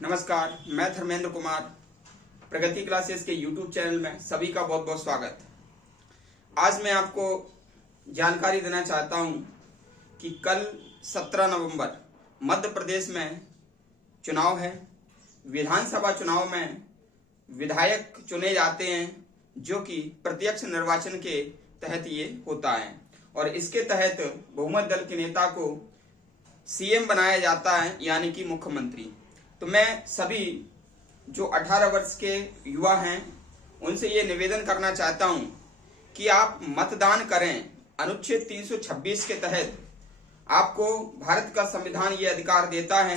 नमस्कार, मैं धर्मेंद्र कुमार। प्रगति क्लासेस के यूट्यूब चैनल में सभी का बहुत बहुत स्वागत। आज मैं आपको जानकारी देना चाहता हूं कि कल 17 नवंबर मध्य प्रदेश में चुनाव है। विधानसभा चुनाव में विधायक चुने जाते हैं, जो कि प्रत्यक्ष निर्वाचन के तहत ये होता है और इसके तहत बहुमत दल के नेता को सीएम बनाया जाता है, यानी कि मुख्यमंत्री। तो मैं सभी जो 18 वर्ष के युवा हैं उनसे ये निवेदन करना चाहता हूं कि आप मतदान करें। अनुच्छेद 326 के तहत आपको भारत का संविधान ये अधिकार देता है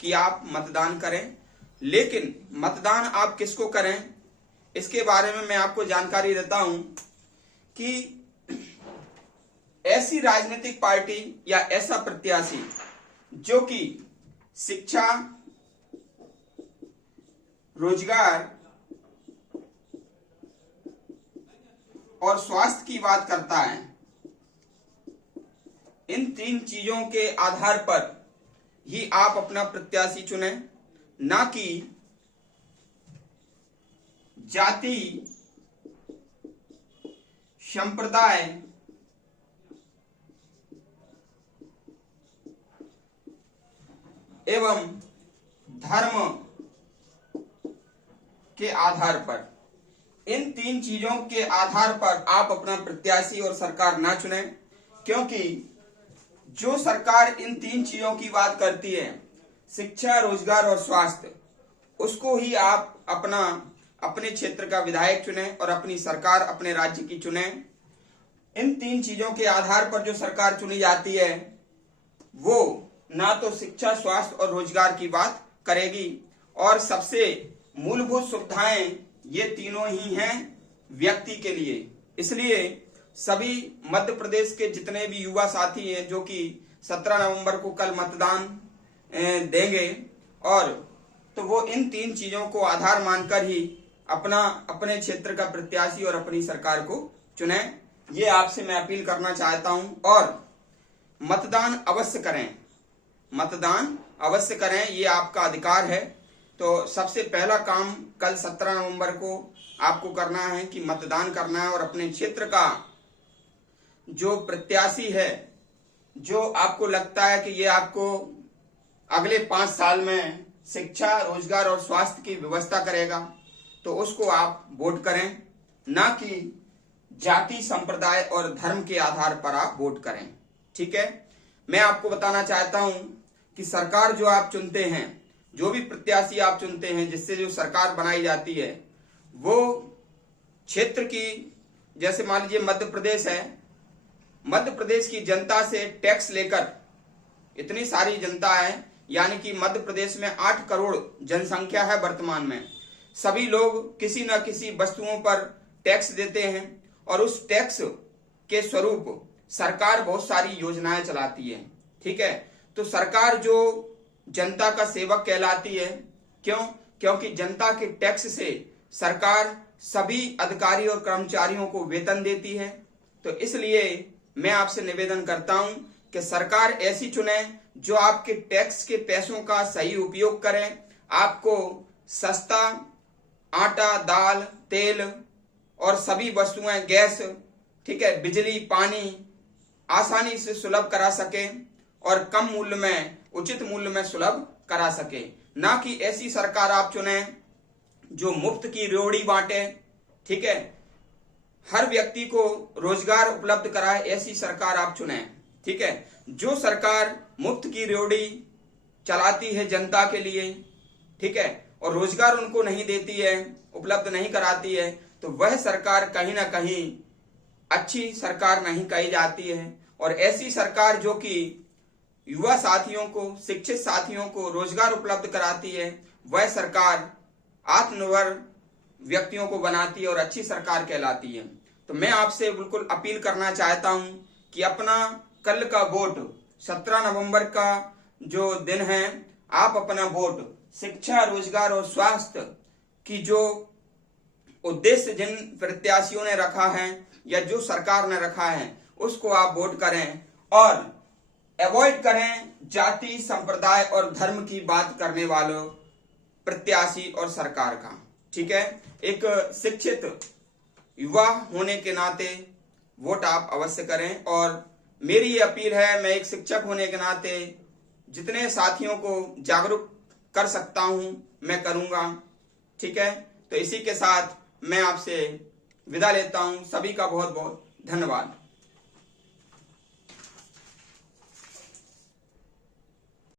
कि आप मतदान करें, लेकिन मतदान आप किसको करें इसके बारे में मैं आपको जानकारी देता हूं कि ऐसी राजनीतिक पार्टी या ऐसा प्रत्याशी जो कि शिक्षा, रोजगार और स्वास्थ्य की बात करता है, इन तीन चीजों के आधार पर ही आप अपना प्रत्याशी चुने, ना कि जाति, संप्रदाय एवं धर्म के आधार पर। इन तीन चीजों के आधार पर आप अपना प्रत्याशी और सरकार ना चुने, क्योंकि जो सरकार इन तीन चीजों की बात करती है, शिक्षा, रोजगार और स्वास्थ्य, उसको ही आप अपने क्षेत्र का विधायक चुने और अपनी सरकार अपने राज्य की चुने। इन तीन चीजों के आधार पर जो सरकार चुनी जाती है वो ना तो शिक्षा, स्वास्थ्य और रोजगार की बात करेगी, और सबसे मूलभूत सुविधाएं ये तीनों ही हैं व्यक्ति के लिए। इसलिए सभी मध्य प्रदेश के जितने भी युवा साथी हैं जो कि 17 नवंबर को कल मतदान देंगे, और तो वो इन तीन चीजों को आधार मानकर ही अपने क्षेत्र का प्रत्याशी और अपनी सरकार को चुने। ये आपसे मैं अपील करना चाहता हूं। और मतदान अवश्य करें, मतदान अवश्य करें, ये आपका अधिकार है। तो सबसे पहला काम कल 17 नवंबर को आपको करना है कि मतदान करना है और अपने क्षेत्र का जो प्रत्याशी है, जो आपको लगता है कि ये आपको अगले 5 साल में शिक्षा, रोजगार और स्वास्थ्य की व्यवस्था करेगा, तो उसको आप वोट करें, ना कि जाति, संप्रदाय और धर्म के आधार पर आप वोट करें। ठीक है। मैं आपको बताना चाहता हूं कि सरकार जो आप चुनते हैं, जो भी प्रत्याशी आप चुनते हैं, जिससे जो सरकार बनाई जाती है, वो क्षेत्र की, जैसे मान लीजिए मध्य प्रदेश है, मध्य प्रदेश की जनता से टैक्स लेकर, इतनी सारी जनता है, यानी कि मध्य प्रदेश में 8 करोड़ जनसंख्या है वर्तमान में। सभी लोग किसी न किसी वस्तुओं पर टैक्स देते हैं और उस टैक्स के स्वरूप सरकार बहुत सारी योजनाएं चलाती है। ठीक है। तो सरकार जो जनता का सेवक कहलाती है। क्यों? क्योंकि जनता के टैक्स से सरकार सभी अधिकारी और कर्मचारियों को वेतन देती है। तो इसलिए मैं आपसे निवेदन करता हूं कि सरकार ऐसी चुने जो आपके टैक्स के पैसों का सही उपयोग करे, आपको सस्ता आटा, दाल, तेल और सभी वस्तुएं, गैस, ठीक है, बिजली, पानी आसानी से सुलभ करा सके और कम मूल्य में, उचित मूल्य में सुलभ करा सके। ना कि ऐसी सरकार आप चुने जो मुफ्त की रेवड़ी बांटे, ठीक है, हर व्यक्ति को रोजगार उपलब्ध कराए, ऐसी सरकार आप चुने। ठीक है। जो सरकार मुफ्त की रेवड़ी चलाती है जनता के लिए, ठीक है, और रोजगार उनको नहीं देती है, उपलब्ध नहीं कराती है, तो वह सरकार कहीं ना कहीं अच्छी सरकार नहीं कही जाती है। और ऐसी सरकार जो कि युवा साथियों को, शिक्षित साथियों को रोजगार उपलब्ध कराती है, वह सरकार आत्मनिर्भर व्यक्तियों को बनाती है और अच्छी सरकार कहलाती है। तो मैं आपसे बिल्कुल अपील करना चाहता हूं कि अपना कल का वोट, 17 नवंबर का जो दिन है, आप अपना वोट शिक्षा, रोजगार और स्वास्थ्य की जो उद्देश्य जिन प्रत्याशियों ने रखा है या जो सरकार ने रखा है, उसको आप वोट करें और अवॉइड करें जाति, संप्रदाय और धर्म की बात करने वालों प्रत्याशी और सरकार का। ठीक है, एक शिक्षित युवा होने के नाते वोट आप अवश्य करें। और मेरी ये अपील है, मैं एक शिक्षक होने के नाते जितने साथियों को जागरूक कर सकता हूं मैं करूंगा। ठीक है, तो इसी के साथ मैं आपसे विदा लेता हूं। सभी का बहुत बहुत धन्यवाद।